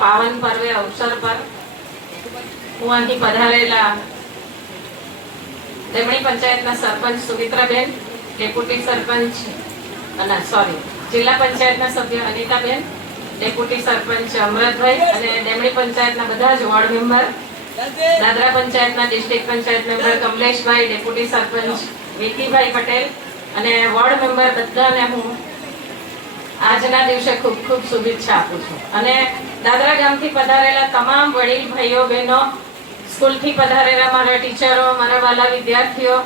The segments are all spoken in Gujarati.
પાવન પર્વે અવસર પર હું અહીં પધારેલા દેમણી પંચાયતના સરપંચ સુમિત્રાબેન, ડેપ્યુટી સરપંચ જિલ્લા પંચાયતના સભ્ય અનિતાબેન, ડેપ્યુટી સરપંચ અમૃતભાઈ અને દેમણી પંચાયતના બધા જ વોર્ડ મેમ્બર, દાદરા પંચાયતના ડિસ્ટ્રિક્ટ પંચાયત મેમ્બર કમલેશભાઈ, ડેપ્યુટી સરપંચ વિકીભાઈ પટેલ અને વોર્ડ મેમ્બર બધાને હું આજના દિવસે ખૂબ ખૂબ શુભેચ્છા આપું છું. અને દાદરા ગામથી પધારેલા તમામ વડીલ ભાઈઓ બહેનો, સ્કૂલથી પધારેલા મારા ટીચરો, મારા વાલા વિદ્યાર્થીઓ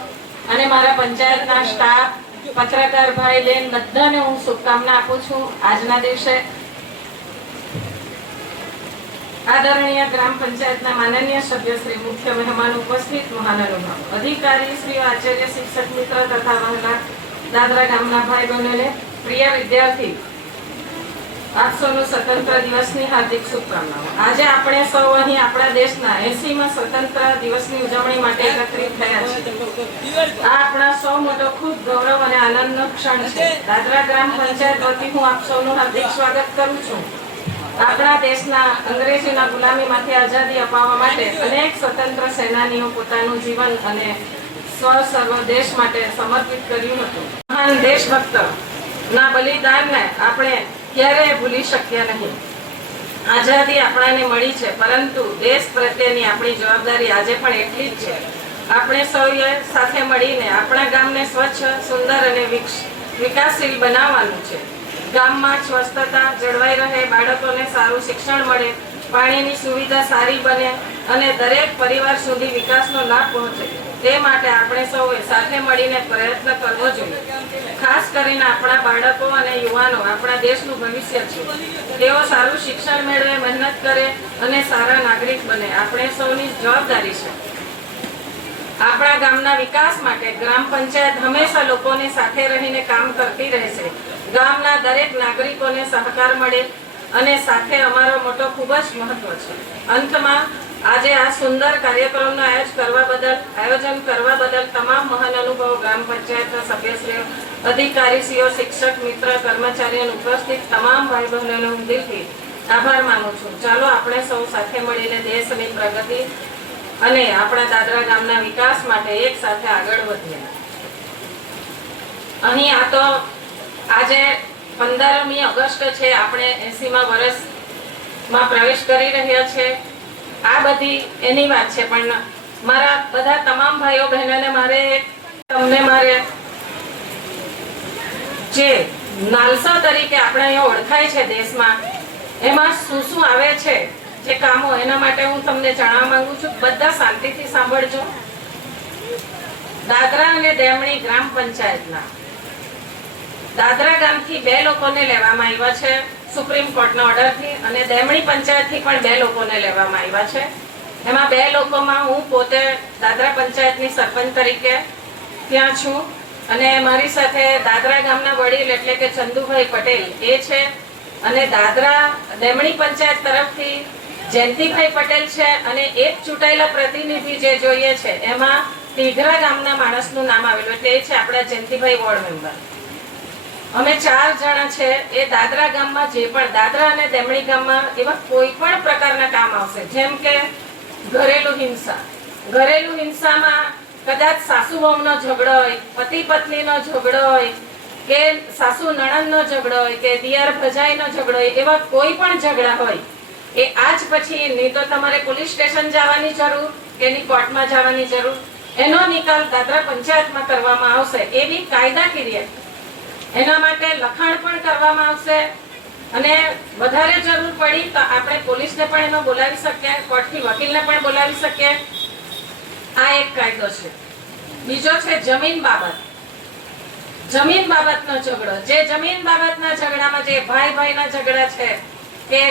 અને મારા પંચાયતના સ્ટાફ, પત્રકાર ભાઈ બહેન બધાને હું શુભકામના આપું છું આજના દિવસે. આદરણીય ગ્રામ પંચાયતના માનનીય સભ્ય શ્રી, મુખ્ય મહેમાન ઉપસ્થિત, મહાનુભાવો, અધિકારી શ્રી, આચાર્ય, શિક્ષક મિત્ર તથા વહાલા દાદરા ગામના ભાઈ બહેનોને, પ્રિય વિદ્યાર્થી, આપ સૌનું સ્વતંત્ર દિવસની હાર્દિક શુભકામનાઓ. આજે આપણે સૌ અહીં આપણા દેશના 80મા સ્વતંત્ર દિવસની ઉજવણી માટે એકત્રિત થયા છીએ. આ આપણા સૌ માટે ખૂબ ગૌરવ અને આનંદનો ક્ષણ છે. દાદરા ગ્રામ પંચાયત વતી હું આપ સૌનું હાર્દિક સ્વાગત કરું છું. આપણા દેશના અંગ્રેજીના ગુલામીમાંથી આઝાદી અપાવવા માટે અનેક સ્વતંત્ર સેનાનીઓ પોતાનું જીવન અને સર્વ દેશ માટે સમર્પિત કર્યું હતું. મહાન દેશભક્ત ના બલિદાનને આપણે ક્યારેય ભૂલી શક્યા નહીં. આઝાદી આપણને મળી છે, પરંતુ દેશ પ્રત્યેની આપણી જવાબદારી આજે પણ એટલી જ છે. આપણે સૌએ સાથે મળીને આપણા ગામને સ્વચ્છ, સુંદર અને વિકાસશીલ બનાવવાનું છે. ગામમાં સ્વચ્છતા જળવાઈ રહે, બાળકોને સારું શિક્ષણ મળે, પાણીની સુવિધા સારી બને અને દરેક પરિવાર સુધી વિકાસનો લાભ પહોંચે, તે માટે આપણે સૌએ સાથે મળીને પ્રયત્ન કરવો જોઈએ. ખાસ કરીને આપણા બાળકો અને યુવાનો આપણા દેશનું ભવિષ્ય છે. તેઓ સારું શિક્ષણ મેળવે, મહેનત કરે અને સારા નાગરિક બને, આપણે સૌની જવાબદારી છે. આપણા ગામના વિકાસ માટે ગ્રામ પંચાયત હંમેશા લોકોની સાથે રહીને કામ કરતી રહેશે. ગામના દરેક નાગરિકોને સહકાર મળે અને સાથે અમારો મોટો ખૂબ જ મહત્વ છે. અંતમાં આજે આ સુંદર કાર્યક્રમનું આયોજન કરવા બદલ તમામ મહાનુભાવો, ગ્રામ પંચાયતના સભ્યશ્રીઓ, અધિકારીશ્રીઓ, શિક્ષક મિત્ર, કર્મચારીઓ, ઉપસ્થિત તમામ ભાઈ બહેનોનો હું દિલથી આભાર માનું છું. ચાલો આપણે સૌ સાથે મળીને દેશની પ્રગતિ અને આપણા દાદરા ગામના વિકાસ માટે એક સાથે આગળ વધીએ. અહીં આ તો આજે 15મી ઓગસ્ટ છે, આપણે 80મા વર્ષમાં પ્રવેશ કરી રહ્યા છે. આ બધી એની વાત છે, પણ મારા બધા તમામ ભાઈઓ બહેનોને મારે જે નાલસા તરીકે આપણે અહીંયા ઓળખાય છે દેશમાં, એમાં શું શું આવે છે જે કામો, એના માટે હું તમને જણાવવા માંગુ છું. બધા શાંતિથી સાંભળજો. દાદરા અને દેમણી ગ્રામ પંચાયતના દાદરા ગામથી 2 લોકોને લેવામાં આવ્યા છે સુપ્રીમ કોર્ટના ઓર્ડરથી, અને દેમણી પંચાયતથી પણ 2 લોકોને લેવામાં આવ્યા છે. એમાં 2 લોકોમાં હું પોતે દાદરા પંચાયતની સરપંચ તરીકે ત્યાં છું અને મારી સાથે દાદરા ગામના વડીલ એટલે કે ચંદુભાઈ પટેલ એ છે, અને દાદરા દેમણી પંચાયત તરફથી જયંતિભાઈ પટેલ છે, અને એક ચૂંટાયેલા પ્રતિનિધિ જે જોઈએ છે એમાં ટીઘરા ગામના માણસનું નામ આવેલું, એટલે એ છે આપણા જયંતિભાઈ વોર્ડ મેમ્બર. અમે 4 જણા છે. એ દાદરા ગામમાં જે પણ દાદરા અને દેમણી ગામમાં એવા કોઈ પણ પ્રકારના કામ આવશે, જેમ કે ઘરેલું હિંસામાં કદાચ સાસુ વહુનો ઝઘડો હોય, પતિ પત્નીનો ઝઘડો હોય, કે સાસુ નણંદનો ઝઘડો હોય, કે દિયર ભજાઈનો ઝઘડો હોય, એવા કોઈ પણ ઝઘડા હોય એ આજ પછી નહીં તો તમારે પોલીસ સ્ટેશન જવાની જરૂર કે એની કોર્ટમાં જવાની જરૂર, એનો નિકાલ દાદરા પંચાયતમાં કરવામાં આવશે. એવી કાયદાકીય એના માટે લખાણ પણ કરવામાં આવશે, અને વધારે જરૂર પડી તો આપણે પોલીસને પણ એમાં બોલાવી શકીએ, કોર્ટથી વકીલને પણ બોલાવી શકીએ. આ એક કાયદો છે. બીજો છે જમીન બાબતનો ઝઘડો. જે જમીન બાબતના ઝઘડામાં જે ભાઈના ઝઘડા છે, કે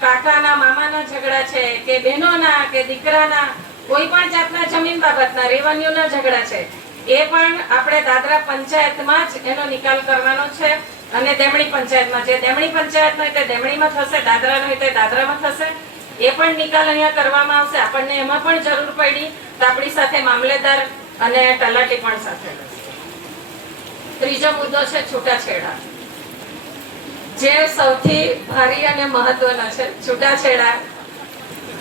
કાકાના મામાના ઝઘડા છે, કે બહેનોના કે દીકરાના કોઈ પણ જાતના જમીન બાબતના રેવન્યુના ઝઘડા છે, એ પણ આપણે દાદરા પંચાયતમાં જ એનો નિકાલ કરવાનો છે. અને દેમણી પંચાયતમાં, જે દેમણી પંચાયતનો હોય તે દેમણીમાં થશે, દાદરાનો હોય તે દાદરામાં થશે. એ પણ નિકાલ અહીંયા કરવામાં આવશે. આપણને એમાં પણ જરૂર પડી તો આપણી સાથે મામલેદાર અને તલાટી પણ સાથે. ત્રીજો મુદ્દો છે છૂટાછેડા. જે સૌથી ભારી અને મહત્વનો છે છૂટાછેડા,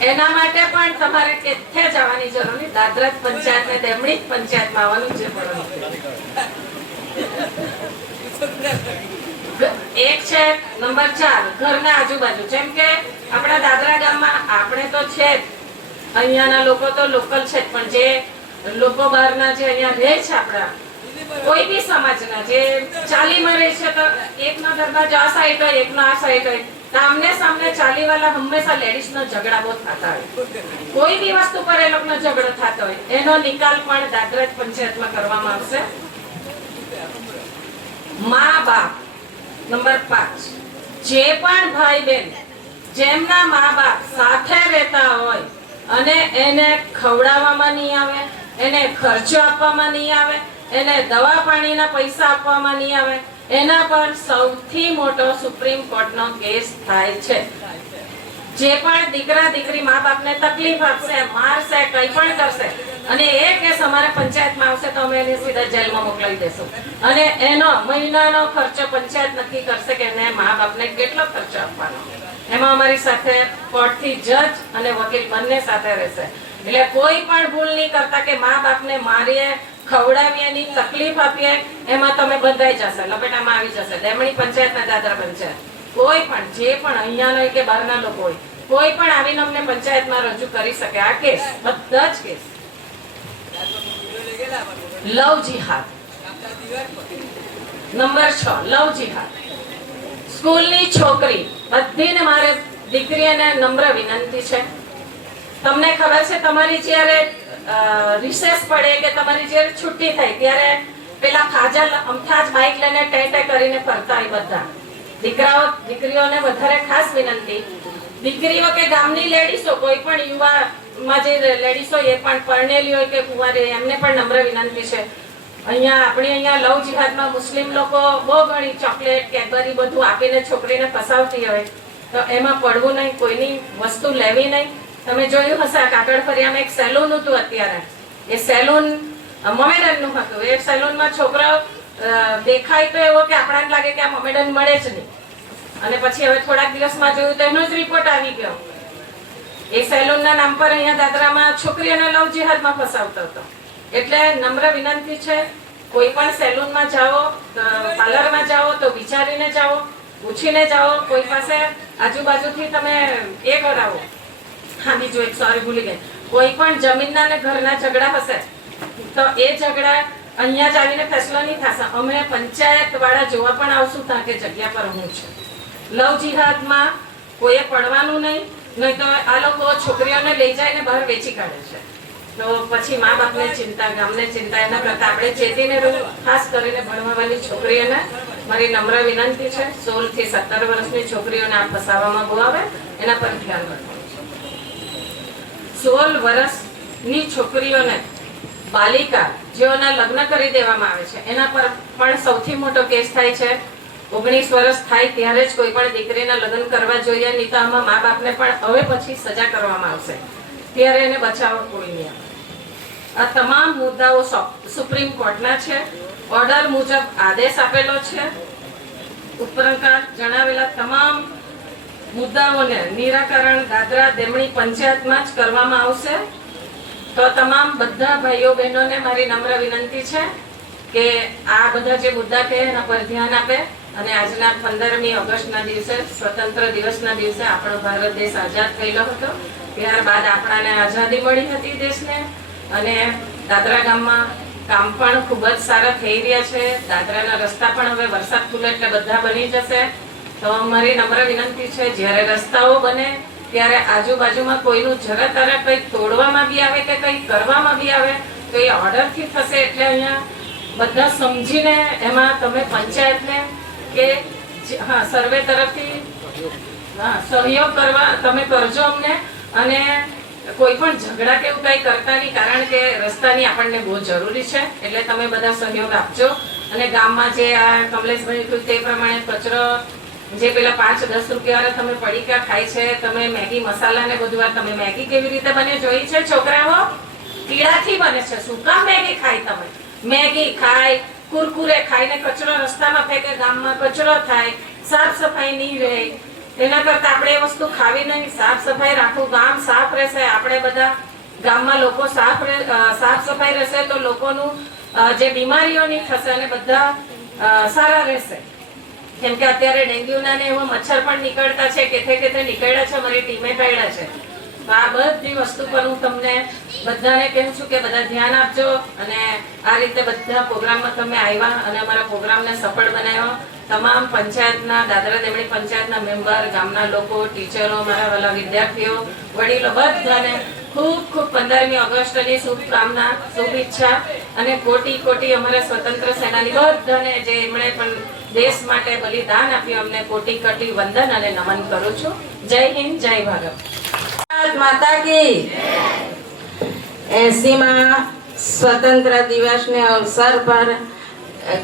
એના માટે પણ તમારે કેથે જવાની જરૂર નથી. દાદરા પંચાયત ને દેમડી પંચાયતમાં આવવાનું છે. એક છે નંબર 4 ઘરના આજુબાજુ. જેમ કે આપણા દાદરા ગામમાં આપણે તો છે જ, અહીંયાના લોકો તો લોકલ છે, પણ જે લોકો બહારના જે અહીંયા રહે છે, આપણા કોઈ બી સમાજના જે ચાલીમાં રહે છે, તો એકનો દરવાજો આ સાઈડ હોય, એકનો આ સાઈડ હોય, આમને સામને ચાલીવાળા હંમેશા લેડીઝનો ઝઘડા બહુ થતા હોય. કોઈ બી વસ્તુ પર એ લોકોનો ઝઘડો થતો હોય, એનો નિકાલ પણ દાદરા પંચાયતમાં કરવામાં આવશે. મા બાપ નંબર 5 જે પણ ભાઈ બહેન જેમના મા બાપ સાથે રહેતા હોય અને એને ખવડાવવામાં નહીં આવે, એને ખર્ચો આપવામાં નહીં આવે, એને દવા પાણીના પૈસા આપવામાં નહીં આવે, એના પર સૌથી મોટો સુપ્રીમ કોર્ટનો કેસ થાય છે. જે પણ દીકરા દીકરી મા બાપને તકલીફ આપશે, મારશે, કંઈ પણ કરશે અને એ કેસ અમારે પંચાયતમાં આવશે તો અમે એને સીધા જેલમાં મોકલાવી દેશું. અને એનો મહિનાનો ખર્ચો પંચાયત નક્કી કરશે કે એને મા બાપને કેટલો ખર્ચો આપવાનો. એમાં અમારી સાથે કોર્ટથી જજ અને વકીલ બંને સાથે રહેશે. એટલે કોઈ પણ ભૂલ નહીં કરતા કે મા બાપને મારીએ, ખવડાવીએ ની, તકલીફ આપીએ, એમાં તમે બંધાઈ જશે, લપેટામાં આવી જશે. દેમણી પંચાયત ને દાદરા પંચાયત કોઈ પણ જે પણ અહીંયાનો હોય કે બહારના લોકો હોય, કોઈ પણ આવીને અમને પંચાયતમાં રજૂ કરી શકે. આ કેસ બધા જ કેસ. લવ જિહાદ નંબર 6 લવ જિહાદ. સ્કૂલની છોકરી બધીને મારે દીકરીને નમ્ર વિનંતી છે, તમને ખબર છે તમારી જ્યારે રિસેસ પડે કે તમારી જ્યારે છુટ્ટી થાય ત્યારે પેલા ફાજલ અમથા જ બાઇક લઈને ટેટે કરીને ફરતા હોય બધા દીકરાઓ દીકરીઓને વધારે ખાસ વિનંતી, દીકરીઓ કે ગામની લેડીઝો, કોઈ પણ યુવામાં જે લેડીઝો એ પણ પરણેલી હોય કે કુંવારી, એમને પણ નમ્ર વિનંતી છે. અહીંયા લવ જિહાદમાં મુસ્લિમ લોકો બહુ ઘણી ચોકલેટ, કેડબરી બધું આપીને છોકરીને ફસાવતી હોય, તો એમાં પડવું નહીં, કોઈની વસ્તુ લેવી નહીં. તમે જોયું હશે કાકડ ફરિયામાં એક સેલૂન હતું અત્યારે, એ સેલૂન મોમેડનનું હતું. એ સેલૂનમાં છોકરાઓ દેખાય તો એવો કે આપણાને લાગે કે આ મોમેડન મળે જ નહીં, અને પછી હવે થોડાક દિવસમાં જોયું તો એનો જ રિપોર્ટ આવી ગયો. એ સેલૂનના નામ પર અહીંયા દાદરામાં છોકરીઓને લવ જિહાદમાં ફસાવતો હતો. એટલે નમ્ર વિનંતી છે, કોઈ પણ સેલૂનમાં જાઓ, પાર્લરમાં જાઓ તો વિચારીને જાઓ, પૂછીને જાઓ. કોઈ પાસે આજુબાજુથી તમે એ કરાવો. હા, બીજું એક સોરી ભૂલી ગઈ, કોઈ પણ જમીનના ને ઘરના ઝઘડા હશે તો એ ઝઘડા અહીંયા જ આવીને ફેસલો નહીં થશે. અમે પંચાયત વાળા જોવા પણ આવશું ત્યાં કે જગ્યા પર હું છું. લવ જિહાદમાં કોઈએ પડવાનું નહીં, નહીં તો આ લોકો છોકરીઓને લઈ જાય ને બહાર વેચી કાઢે છે. તો પછી મા બાપને ચિંતા, ગામને ચિંતા, એના કરતા આપણે ચેતીને ખાસ કરીને ભણવાવાળી છોકરીઓને મારી નમ્ર વિનંતી છે, 16 થી 17 વર્ષની છોકરીઓને આ ફસાવવામાં બહુ આવે, એના પર ધ્યાન રાખવાનું. 16 વર્ષની છોકરીઓને બાલિકા જેઓના લગ્ન કરી દેવામાં આવે છે, એના પર પણ સૌથી મોટો કેસ થાય છે. 19 વર્ષ થાય ત્યારે જ કોઈ પણ દીકરીના લગ્ન કરવા જોઈએ, નહીં તો આમાં મા બાપને પણ હવે પછી સજા કરવામાં આવશે. ત્યારે એને બચાવવા કોઈ નહીં આવે. આ તમામ મુદ્દાઓ સુપ્રીમ કોર્ટના છે. ઓર્ડર મુજબ આદેશ આપેલો છે. ઉપરાંત જણાવેલા તમામ મુદ્દાઓને નિરાકરણ દાદરા દેમણી પંચાયતમાં જ કરવામાં આવશે. તો તમામ બધા ભાઈઓ બહેનોને મારી નમ્ર વિનંતી છે કે આ બધા જે મુદ્દા છે એના પર ધ્યાન આપે અને આજના 15મી ઓગસ્ટના દિવસે, સ્વતંત્ર દિવસના દિવસે આપણો ભારત દેશ આઝાદ થયેલો હતો. ત્યારબાદ આપણાને આઝાદી મળી હતી દેશને, અને દાદરા ગામમાં કામ પણ ખૂબ જ સારા થઈ રહ્યા છે. દાદરાના રસ્તા પણ હવે વરસાદ ખુલે એટલે બધા બની જશે. તો મારી નમ્ર વિનંતી છે, જ્યારે રસ્તાઓ બને ત્યારે આજુબાજુમાં કોઈનું જરા તરા કંઈક તોડવામાં બી આવે કે કંઈક કરવામાં બી આવે તો એ ઓર્ડરથી થશે. એટલે અહીંયા બધા સમજીને એમાં તમે પંચાયતને કે હા સર્વે તરફથી સહયોગ કરવા તમે કરજો અમને. અને કોઈ પણ ઝઘડા કે એવું કંઈ કરતા નહીં, કારણ કે રસ્તાની આપણને બહુ જરૂરી છે. એટલે તમે બધા સહયોગ આપજો. અને ગામમાં જે આ કમલેશભાઈ કહ્યું તે પ્રમાણે કચરો જે પેલા 5-10 રૂપિયા તમે પડીકા ખાય છે, તમે મેગી મસાલા ને બધું, આ તમે મેગી કેવી રીતે બને જોઈ છે? છોકરાઓ કીડાથી બને છે. શું કામ મેગી ખાય? તમે મેગી ખાય, કુરકુરે ખાઈને કચરો રસ્તામાં ફેંકે, ગામમાં કચરો થાય, સાફ સફાઈ નહીં રહે, એના કરતાં આપણે એ વસ્તુ ખાવી નહીં, સાફ સફાઈ રાખવું, ગામ સાફ રહેશે, આપણે બધા ગામમાં લોકો સાફ સફાઈ રહેશે તો લોકોનું જે બીમારીઓ નહીં થશે અને બધા સારા રહેશે. કેમ કે અત્યારે ડેન્ગ્યુના ને એવા મચ્છર પણ નીકળતા છે, કેથે નીકળ્યા છે, મારી ટીમે કાઢ્યા છે. તો આ બધી વસ્તુ પર હું તમને બધાને કહું છું કે બધા ધ્યાન આપજો અને આ રીતે બધા પ્રોગ્રામમાં તમે આવ્યા અને અમારા પ્રોગ્રામને સફળ બનાવ્યો. તમામ પંચાયતના, દાદરા દેવળી પંચાયતના મેમ્બર, ગામના લોકો, ટીચરો, મારા વાલા વિદ્યાર્થીઓ, વડીલો બધાને ખૂબ ખૂબ 15મી ઓગસ્ટની શુભકામના, શુભેચ્છા અને કોટી કોટી અમારા સ્વતંત્ર સેનાની બધાને જે એમણે પણ દેશ માટે બલિદાન આપ્યું, અમને કોટી કોટી વંદન અને નમન કરું છું. જય હિન્દ, જય ભારત માતા કી 80મા સ્વતંત્ર દિવસને અવસર પર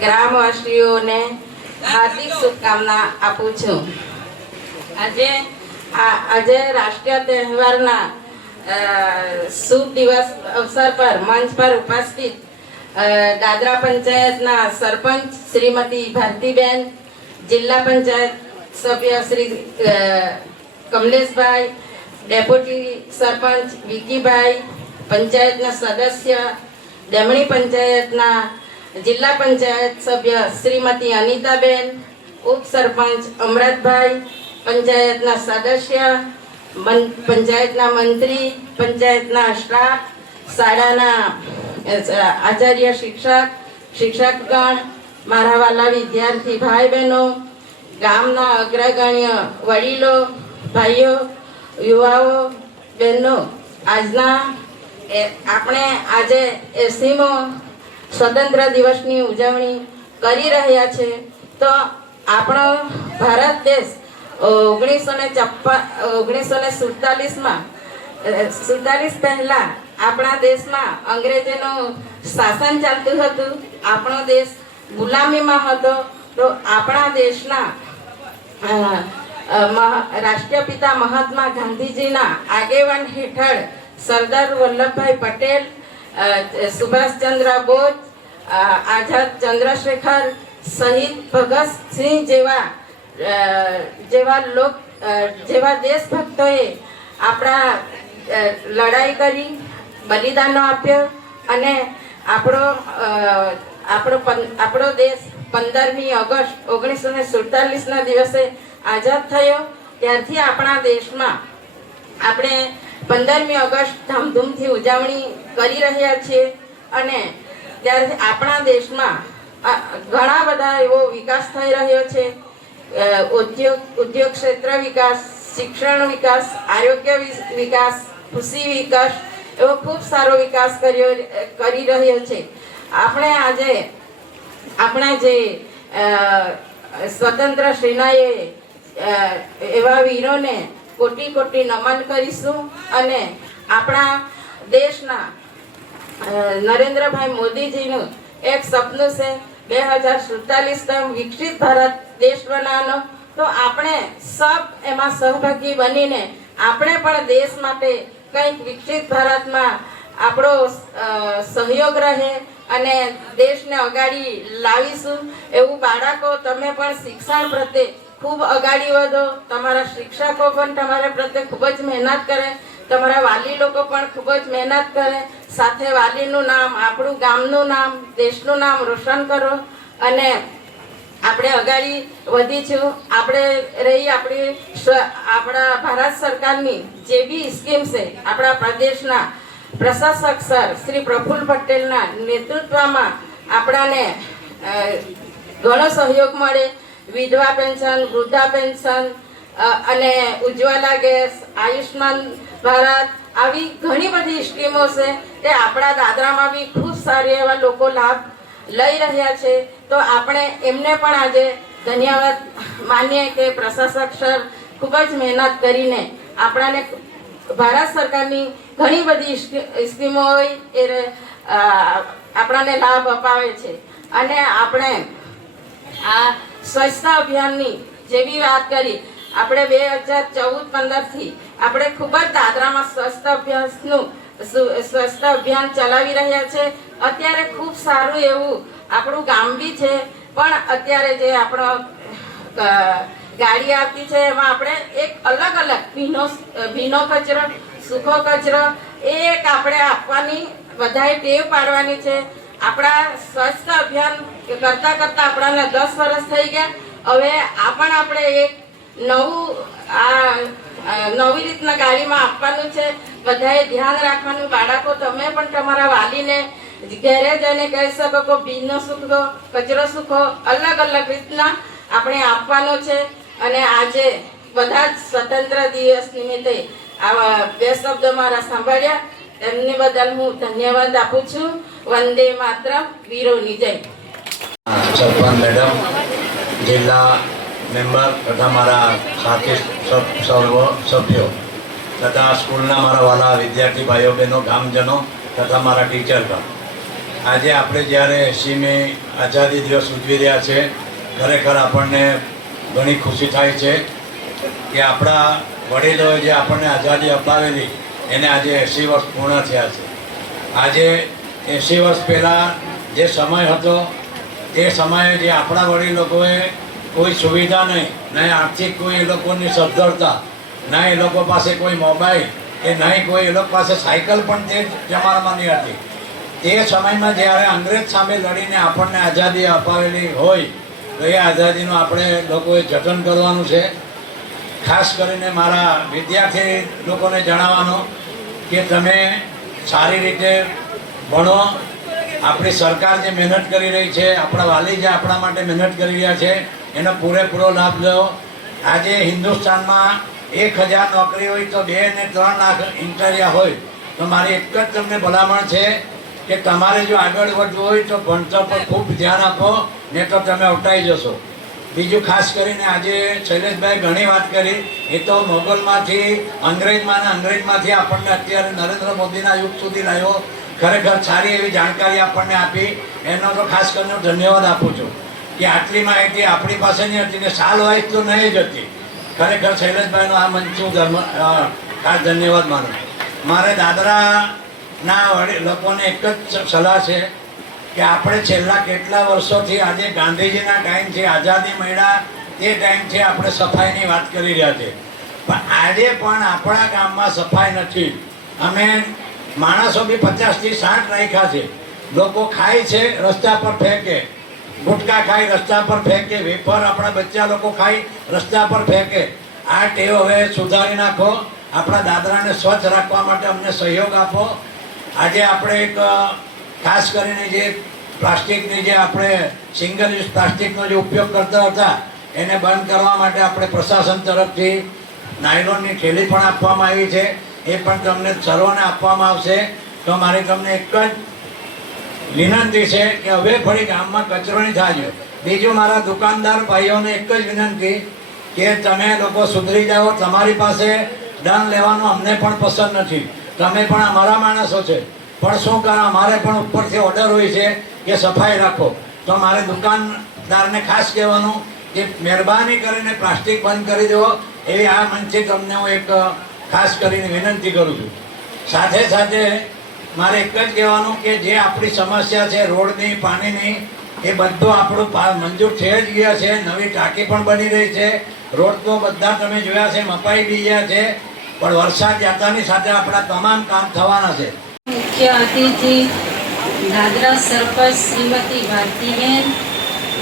ગ્રામવાસીઓને હાર્દિક શુભકામના આપું છું. આજે રાષ્ટ્રીય તહેવારના શુભ દિવસ અવસર પર મંચ પર ઉપસ્થિત દાદરા પંચાયતના સરપંચ શ્રીમતી ભારતીબેન, જિલ્લા પંચાયત સભ્ય શ્રી કમલેશભાઈ, ડેપ્યુટી સરપંચ વિકીભાઈ, પંચાયતના સદસ્ય, દેમણી પંચાયતના જિલ્લા પંચાયત સભ્ય શ્રીમતી અનિતાબેન, ઉપસરપંચ અમૃતભાઈ, પંચાયતના સદસ્ય, પંચાયતના મંત્રી, પંચાયતના સ્ટાફ, શાળાના આચાર્ય, શિક્ષકગણ, મારા વાલા વિદ્યાર્થી ભાઈ બહેનો, ગામના અગ્રગણ્ય વડીલો, ભાઈઓ, યુવાઓ, બહેનો, આપણે આજે 80મો સ્વતંત્ર દિવસની ઉજવણી કરી રહ્યા છે. તો આપણો ભારત દેશ 1947 પહેલા આપણા દેશમાં અંગ્રેજોનું શાસન ચાલતું હતું. આપણો દેશ ગુલામીમાં હતો. તો આપણા દેશના રાષ્ટ્રપિતા મહાત્મા ગાંધીજીના આગેવાન હેઠળ સરદાર વલ્લભભાઈ પટેલ, સુભાષચંદ્ર બોઝ, આઝાદ ચંદ્રશેખર, શહીદ ભગતસિંહ જેવા દેશભક્તોએ આપણા લડાઈ કરી, બલિદાનો આપ્યો અને આપણો દેશ 15મી ઓગસ્ટ 1947ના દિવસે આઝાદ થયો. ત્યારથી આપણા દેશમાં આપણે 15મી ઓગસ્ટ ધામધૂમથી ઉજવણી કરી રહ્યા છીએ અને ત્યારથી આપણા દેશમાં ઘણા બધા એવો વિકાસ થઈ રહ્યો છે. ઉદ્યોગ ક્ષેત્ર વિકાસ, શિક્ષણ વિકાસ, આરોગ્ય વિકાસ, કૃષિ વિકાસ, એવો ખૂબ સારો વિકાસ કરી રહ્યો છે. આપણે આજે આપણા જે સ્વતંત્ર સેનાએ એવા વીરોને કોટી કોટી નમન કરીશું અને આપણા દેશના નરેન્દ્રભાઈ મોદીજીનું એક સપનું છે 2047 વિકસિત ભારત દેશ બનાવવાનો. તો આપણે સબ એમાં સહભાગી બનીને આપણે પણ દેશ માટે કંઈક વિકસિત ભારતમાં આપણો સહયોગ રહે અને દેશને અગાડી લાવીશું. એવું બાળકો, તમે પણ શિક્ષણ પ્રત્યે ખૂબ અગાડી વધો. તમારા શિક્ષકો પણ તમારા પ્રત્યે ખૂબ જ મહેનત કરે, તમારા વાલી લોકો પણ ખૂબ જ મહેનત કરે. સાથે વાલીનું નામ, આપણું ગામનું નામ, દેશનું નામ રોશન કરો અને આપણે અગાડી વધીશું. આપણે આપણા ભારત સરકારની જે બી સ્કીમ છે, આપણા પ્રદેશના પ્રશાસક સર શ્રી પ્રફુલ્લ પટેલના નેતૃત્વમાં આપણાને ઘણો સહયોગ મળે. વિધવા પેન્શન, વૃદ્ધા પેન્શન અને ઉજ્જવલા ગેસ, આયુષ્માન ભારત, આવી ઘણી બધી સ્કીમો છે તે આપણા દાદરામાં બી ખૂબ સારી એવા લોકો લાભ લઈ રહ્યા છે. તો આપણે એમને પણ આજે ધન્યવાદ માનીએ કે પ્રશાસક સર ખૂબ જ મહેનત કરીને આપણાને ભારત સરકારની ઘણી બધી સ્કીમો હોય એ આપણાને લાભ અપાવે છે. અને આપણે આ સ્વચ્છતા અભિયાનની જેવી વાત કરી, આપણે 2014-15થી આપણે ખૂબ જ દાદરામાં સ્વચ્છતા અભિયાન ચલાવી રહ્યા છે. અત્યારે ખૂબ સારું એવું આપણું ગામ બી છે, પણ અત્યારે જે આપણો ગાડી આવતી છે એમાં આપણે એક અલગ અલગ ભીનો કચરો, સૂકો કચરો એ એક આપણે આપવાની બધાએ ટેવ પાડવાની છે. આપણા સ્વચ્છતા અભિયાન કરતા કરતા આપણાને 10 વર્ષ થઈ ગયા. હવે આ પણ આપણે એક નવી રીતના ગાડીમાં આપવાનું છે. બધાએ ધ્યાન રાખવાનું. બાળકો તમે પણ તમારા વાલીને ઘરે જઈને કહી શકો કે ભીનો સૂકો, કચરો સૂકો અલગ અલગ રીતના આપણે આપવાનો છે. અને આજે બધા જ સ્વતંત્ર દિવસ નિમિત્તે આવા 2 શબ્દો મારા સાંભળ્યા એમની બદલ હું ધન્યવાદ આપું છું. વંદે માતરમ, વીરોની જય. સરપંચ મેડમ, જિલ્લા મેમ્બર તથા મારા સાથી સર્વ સભ્યો તથા સ્કૂલના મારા વાલા વિદ્યાર્થી ભાઈઓ બહેનો, ગામજનો તથા મારા ટીચરગણ, આજે આપણે જ્યારે 80મી આઝાદી દિવસ ઉજવી રહ્યા છે, ખરેખર આપણને ઘણી ખુશી થાય છે કે આપણા વડીલોએ જે આપણને આઝાદી અપાવેલી એને આજે 80 વર્ષ પૂર્ણ થયા છે. આજે 80 વર્ષ પહેલાં જે સમય હતો તે સમયે જે આપણા વડીલોએ કોઈ સુવિધા નહીં, નહીં આર્થિક કોઈ એ લોકોની સદ્ધરતા, ના એ લોકો પાસે કોઈ મોબાઈલ કે નહીં કોઈ એ લોકો પાસે સાયકલ પણ તે જમાનામાં નહીં હતી. તે સમયમાં જ્યારે અંગ્રેજ સામે લડીને આપણને આઝાદી અપાવેલી હોય તો એ આઝાદીનું આપણે લોકોએ જતન કરવાનું છે. ખાસ કરીને મારા વિદ્યાર્થી લોકોને જણાવવાનું કે તમે સારી રીતે ભણો. આપણી સરકાર જે મહેનત કરી રહી છે, આપણા વાલી જે આપણા માટે મહેનત કરી રહ્યા છે એનો પૂરેપૂરો લાભ લો. આજે હિન્દુસ્તાનમાં 1000 નોકરી હોય તો 2 ને 3 લાખ ઇન્ટરિયા હોય. તો મારી એક જ તમને ભલામણ છે કે તમારે જો આગળ વધવું હોય તો ભણતર પર ખૂબ ધ્યાન આપો, નહીં તો તમે અવટાઈ જશો. બીજું ખાસ કરીને આજે શૈલેષભાઈ ઘણી વાત કરી, એ તો મોગલમાંથી અંગ્રેજમાંથી આપણને અત્યારે નરેન્દ્ર મોદીના યુગ સુધી લાવ્યો. ખરેખર સારી એવી જાણકારી આપણને આપી, એનો તો ખાસ કરીને ધન્યવાદ આપું છું કે આટલી માહિતી આપણી પાસે નહીં હતી ને સાલ વાઇઝ તો નહીં જ હતી. ખરેખર શૈલેષભાઈનો આ મંચું ખાસ ધન્યવાદ માનું. મારે દાદરાના લોકોને એક જ સલાહ છે કે આપણે છેલ્લા કેટલા વર્ષોથી આજે ગાંધીજીના ટાઈમથી આઝાદી મળ્યા તે ટાઈમથી આપણે સફાઈની વાત કરી રહ્યા છે, પણ આજે પણ આપણા ગામમાં સફાઈ નથી. અમે માણસો બી 50 થી 60 રાખ્યા છે. લોકો ખાય છે, રસ્તા પર ફેંકે, ગુટકા ખાઈ રસ્તા પર ફેંકે, વેફર આપણા બચ્ચા લોકો ખાઈ રસ્તા પર ફેંકે. આ ટેવ હવે સુધારી નાખો. આપણા દાદરાને સ્વચ્છ રાખવા માટે અમને સહયોગ આપો. આજે આપણે એક ખાસ કરીને જે પ્લાસ્ટિકની જે આપણે સિંગલ યુઝ પ્લાસ્ટિકનો જે ઉપયોગ કરતા હતા એને બંધ કરવા માટે આપણે પ્રશાસન તરફથી નાયલોનની થેલી પણ આપવામાં આવી છે. એ પણ તમને સર્વને આપવામાં આવશે. તો મારી તમને એક જ વિનંતી છે કે હવે ફરી ગામમાં કચરો નહીં થાય. બીજું મારા દુકાનદાર ભાઈઓને એક જ વિનંતી કે તમે લોકો સુધરી જાઓ. તમારી પાસે દંડ લેવાનું અમને પણ પસંદ નથી. તમે પણ અમારા માણસો છે, પણ શું કારણ અમારે પણ ઉપરથી ઓર્ડર હોય છે કે સફાઈ રાખો. તો મારે દુકાનદારને ખાસ કહેવાનું કે મહેરબાની કરીને પ્લાસ્ટિક બંધ કરી દો, એવી આ મંચથી તમને હું એક ખાસ કરીને વિનંતી કરું છું. સાથે સાથે મારે એક જ કહેવાનું કે જે આપણી સમસ્યા છે રોડની, પાણીની, એ બધું આપણું મંજૂર થઈ જ ગયા છે. નવી ટાંકી પણ બની રહી છે. રોડ તો બધા તમે જોયા છે, મપાઈ બી ગયા છે. પણ વરસાદ જાતાની સાથે આપણા તમામ કામ થવાના છે. મુખ્ય અતિથિ દાદરા સરપંચ શ્રીમતી ભારતીબેન,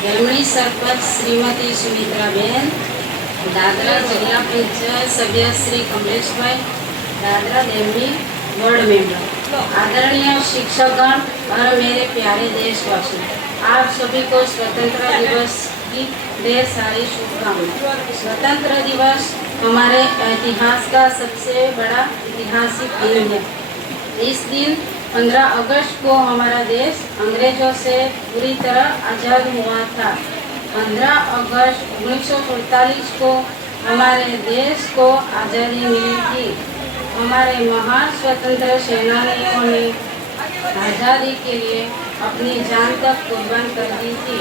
ગરમણી સરપંચ શ્રીમતી સુમિત્રાબેન, દાદરા જિલ્લા પંચાયત સભ્ય श्री कमलेशभाई, दादरा देवनी बोर्ड मेंबर, आदरणीय शिक्षकगण और मेरे प्यारे देशवासी, आप सभी को स्वतंत्रता दिवस की ढेर सारी शुभकामनाएं। स्वतंत्र दिवस हमारे इतिहास का सबसे बड़ा ऐतिहासिक दिन है। इस दिन 15 अगस्त को हमारा देश अंग्रेजों से पूरी तरह आज़ाद हुआ था। 15 अगस्त 1947 को हमारे देश को आज़ादी मिली थी। हमारे महान स्वतंत्र सेनानियों ने आज़ादी के लिए अपनी जान तक कुर्बान कर दी थी।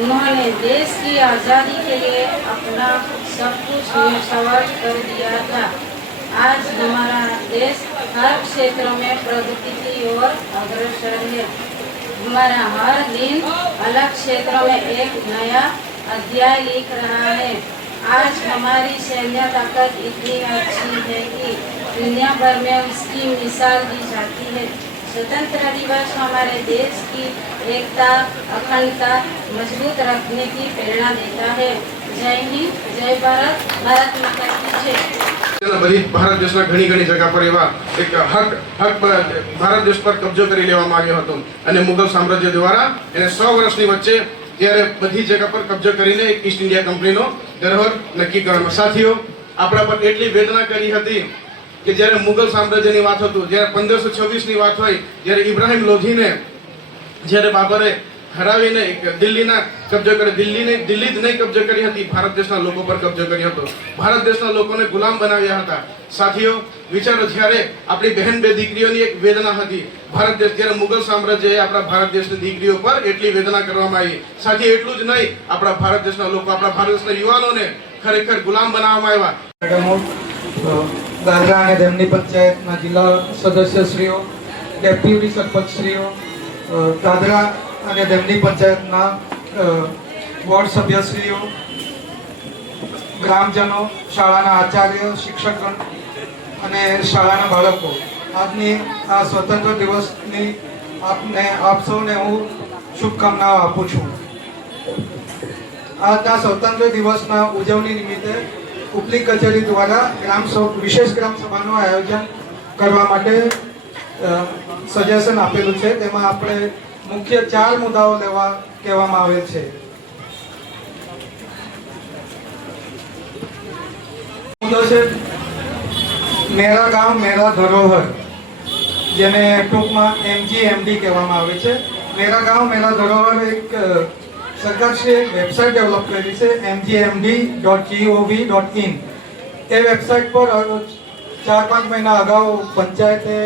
उन्होंने देश की आज़ादी के लिए अपना सब कुछ न्यौछावर कर दिया था। आज हमारा देश हर क्षेत्र में प्रगति की ओर अग्रसर है। हमारा हर दिन अलग क्षेत्र में एक नया अध्याय लिख रहा है। आज हमारी सैन्य ताकत इतनी अच्छी है कि दुनिया भर में उसकी मिसाल दी जाती है। स्वतंत्र दिवस हमारे देश की एकता अखंडता मजबूत रखने की प्रेरणा देता है। जय हिंद, जय भारत, भारत माता की जय। બધી ભારત દેશના ઘણી જગ્યા પર એવા એક હક ભારત દેશ પર કબજો કરી લેવામાં આવ્યો હતો અને મુગલ સામ્રાજ્ય દ્વારા એને 100 વર્ષની વચ્ચે ત્યારે બધી જગ્યા પર કબજો કરીને એક ઈસ્ટ ઇન્ડિયા કંપનીનો ધરોહર નક્કી કરવામાં સાથીઓ આપણા પર એટલી વેદના કરી હતી કે જ્યારે મુગલ સામ્રાજ્યની વાત હતું, જ્યારે 1526ની વાત હોય, જ્યારે ઇબ્રાહિમ લોધીને જ્યારે બાબરે હરાવીને દિલ્હીના કબજો કરી, દિલ્હી જ નહીં કબજો કરી હતી, ભારત દેશના લોકો પર કબજો કર્યો હતો, ભારત દેશના લોકોને ગુલામ બનાવ્યા હતા। સાથીઓ વિચારો, જ્યારે આપણી બહેન બે દીકરીઓની એક વેદના હતી, ભારત દેશ જ્યારે મુગલ સામ્રાજ્યએ આપણા ભારત દેશની દીકરીઓ પર એટલી વેદના કરવામાં આવી। સાથી એટલું જ નહીં, આપણા ભારત દેશના લોકો, આપણા ભારત દેશના યુવાનોને ખરેખર ગુલામ બનાવવામાં આવ્યા। મેડમો, દાદરા અને તેમની પંચાયતના જિલ્લા સદસ્યશ્રીઓ, ડેપ્યુટી સરપંચશ્રીઓ, દાદરા અને તેમની પંચાયતના વોર્ડ સભ્યશ્રીઓ, ગ્રામજનો, શાળાના આચાર્ય, શિક્ષકગણ અને શાળાના બાળકો, આજની આ સ્વતંત્ર દિવસની આપ સૌને હું શુભકામનાઓ આપું છું। આજના સ્વતંત્ર દિવસના ઉજવણી નિમિત્તે ઉપલી કચેરી દ્વારા વિશેષ ગ્રામ સભાનું આયોજન કરવા માટે સજેશન આપેલું છે। તેમાં આપણે મુખ્ય 4 મુદ્દાઓ લેવા કહેવામાં આવેલ છે। મુદ્દો છે મેરા ગામ મેરા ધરોહર, જેને ટૂંકમાં MGMD કહેવામાં આવે છે। મેરા ગામ મેરા ધરોહર એક સરકારશ્રીએ એક વેબસાઇટ ડેવલપ કરી છે, mgmd.gov.in। એ વેબસાઇટ પર 4-5 મહિના અગાઉ પંચાયતે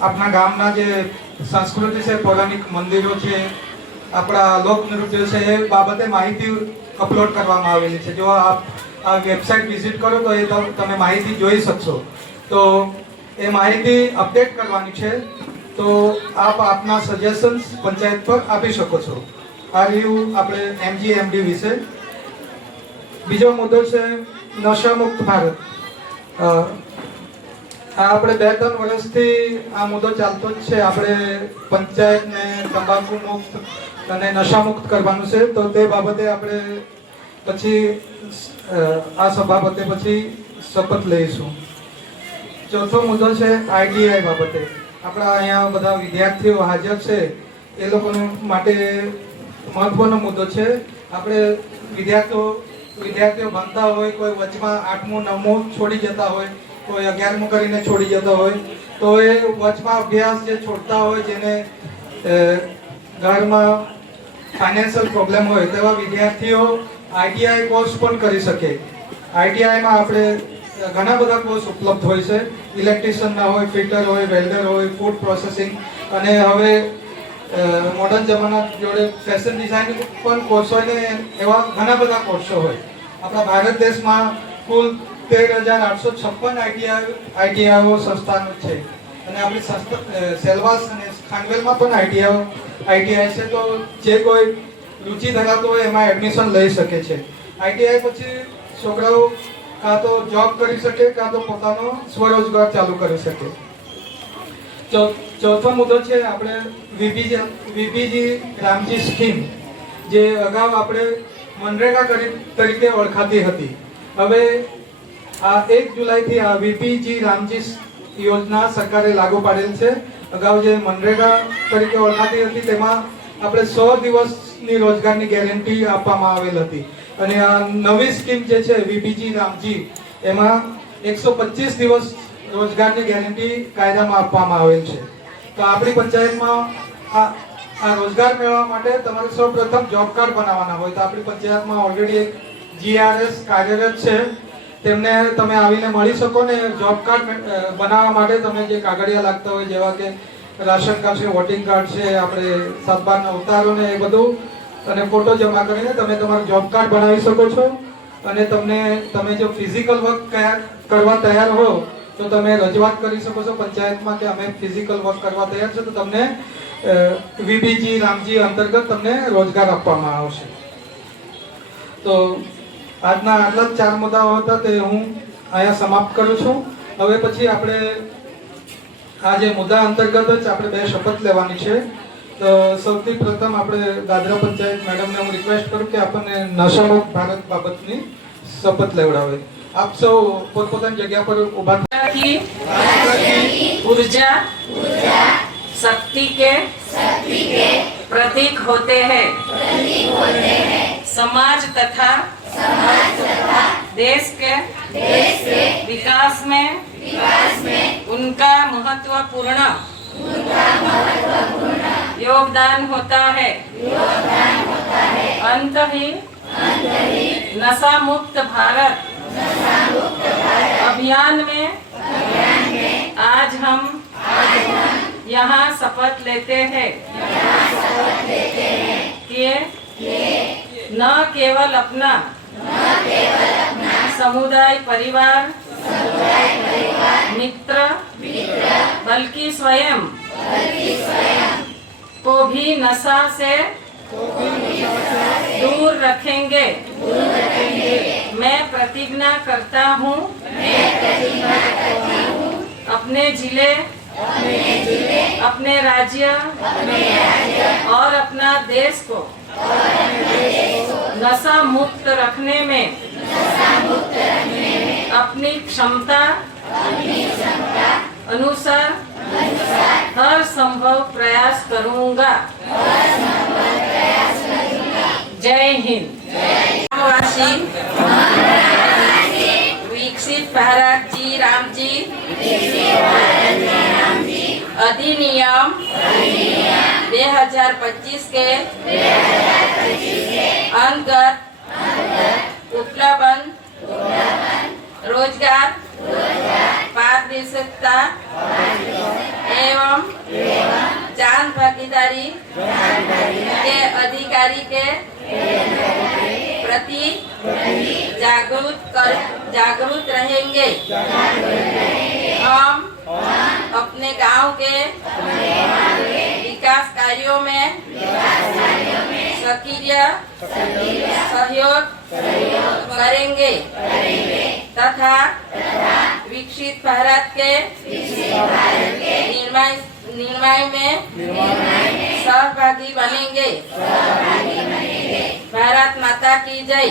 આપણા ગામના જે સંસ્કૃતિ છે, પૌરાણિક મંદિરો છે, આપણા લોકનૃત્યો છે, એ બાબતે માહિતી અપલોડ કરવામાં આવેલી છે। જો આપ આ વેબસાઇટ વિઝિટ કરો તો એ તમે માહિતી જોઈ શકશો। તો એ માહિતી અપડેટ કરવાની છે, તો આપ આપના સજેશન્સ પંચાયત પર આપી શકો છો। આ રહ્યું આપણે MGMD વિશે। બીજો મુદ્દો છે નશામુક્ત ભારત। આપણે 2-3 વર્ષથી આ મુદ્દો ચાલતો જ છે। આપણે પંચાયતને તંબાકુ મુક્ત અને નશામુક્ત કરવાનું છે, તો તે બાબતે આપણે પછી આ સભા પછી શપથ લઈશું। ચોથો મુદ્દો છે ITI બાબતે। આપણા અહીંયા બધા વિદ્યાર્થીઓ હાજર છે, એ લોકો માટે મહત્વનો મુદ્દો છે। આપણે વિદ્યાર્થીઓ ભણતા હોય, કોઈ વચમાં 8મું 9મું છોડી જતા હોય, કોઈ 11મું કરીને છોડી જતા હોય, તો એ વચમાં અભ્યાસ જે છોડતા હોય, જેને ઘરમાં ફાઇનાન્શિયલ પ્રોબ્લેમ હોય, તેવા વિદ્યાર્થીઓ ITI કોર્સ પણ કરી શકે। ITIમાં આપણે ઘણા બધા કોર્સ ઉપલબ્ધ હોય છે। ઇલેક્ટ્રિશિયનના હોય, ફિટર હોય, વેલ્ડર હોય, ફૂડ પ્રોસેસિંગ, અને હવે મોડર્ન જમાના જોડે ફેશન ડિઝાઇનિંગ પણ કોર્સ હોય ને, એવા ઘણા બધા કોર્સો હોય। આપણા ભારત દેશમાં કુલ 13,856 ITIઓ સંસ્થાનો છે, અને આપણી સેલવાસ અને ખાનવેલમાં પણ ITI છે। તો જે કોઈ રુચિ ધરાવતો હોય એમાં એડમિશન લઈ શકે છે। ITI પછી છોકરાઓ કાં તો જોબ કરી શકે, કાં તો પોતાનો સ્વરોજગાર ચાલુ કરી શકે। ચોથો મુદ્દો છે આપણે VPG રામજી સ્કીમ, જે અગાઉ આપણે મનરેગા તરીકે ઓળખાતી હતી। હવે આ 1 જુલાઈથી આ VPG રામજી યોજના સરકારે લાગુ પાડેલ છે। અગાઉ જે મનરેગા તરીકે ઓળખાતી હતી તેમાં આપણે 100 દિવસની રોજગારની ગેરંટી આપવામાં આવેલ હતી, અને આ નવી સ્કીમ જે છે VPG રામજી, એમાં 125 દિવસ રોજગારની ગેરંટી કાયદામાં આપવામાં આવેલ છે। તો આપણી પંચાયતમાં આ રોજગાર મેળવવા માટે તમારે સૌપ્રથમ જોબ કાર્ડ બનાવવાના હોય। તો આપણી પંચાયતમાં ઓલરેડી એક GRS કાર્યરત છે, તેમને તમે આવીને મળી શકો ને। જોબ કાર્ડ બનાવવા માટે તમે જે કાગળિયા લાગતા હોય, જેવા કે રાશન કાર્ડ છે, વોટિંગ કાર્ડ છે, આપણે 7/12ના ઉતારો ને એ બધું, અને ફોટો જમા કરીને તમે તમારું જોબ કાર્ડ બનાવી શકો છો। અને તમે જો ફિઝિકલ વર્ક કરવા તૈયાર હો તો તમે રજૂઆત કરી શકો છો પંચાયતમાં કે અમે ફિઝિકલ વર્ક કરવા તૈયાર છે, તો તમને વીબીજી રામજી અંતર્ગત તમને રોજગાર આપવામાં આવશે. તો આજના આટલા જ 4 મુદ્દાઓ હતા તે હું અહીંયા સમાપ્ત કરું છું. હવે પછી આપણે આ જે મુદ્દા અંતર્ગત જ આપણે 2 શપથ લેવાની છે. તો સૌથી પ્રથમ આપણે દાદરા પંચાયત મેડમને હું રિક્વેસ્ટ કરું કે આપણને નશામુક્ત ભારત બાબતની શપથ લેવડાવે. આપ સૌ પોતપોતાની જગ્યા પર ઊભા की ऊर्जा शक्ति के प्रतीक होते हैं। समाज तथा देश के विकास में उनका महत्वपूर्ण योगदान होता है। अंत ही नशा मुक्त भारत अभियान में आज हम यहाँ शपथ लेते हैं कि न केवल अपना समुदाय परिवार मित्र बल्कि स्वयं को भी नशा से दूर रखेंगे। मैं प्रतिज्ञा करता हूँ अपने जिले अपने राज्य और अपना देश को नशा मुक्त रखने में अपनी क्षमता अनुसार हर संभव प्रयास करूंगा। जय हिंद। वासी विकसित भारत जी राम जी अधिनियम 2025 के अंतर्गत उपलब्ध रोजगार पारदर्शिता एवं जन भागीदारी के अधिकारी के प्रति जागरूक रहेंगे। हम अपने गांव के विकास कार्यों में सक्रिय सहयोग करेंगे तथा विकसित भारत के निर्माण में सहभागी बनेंगे। भारत माता की जय।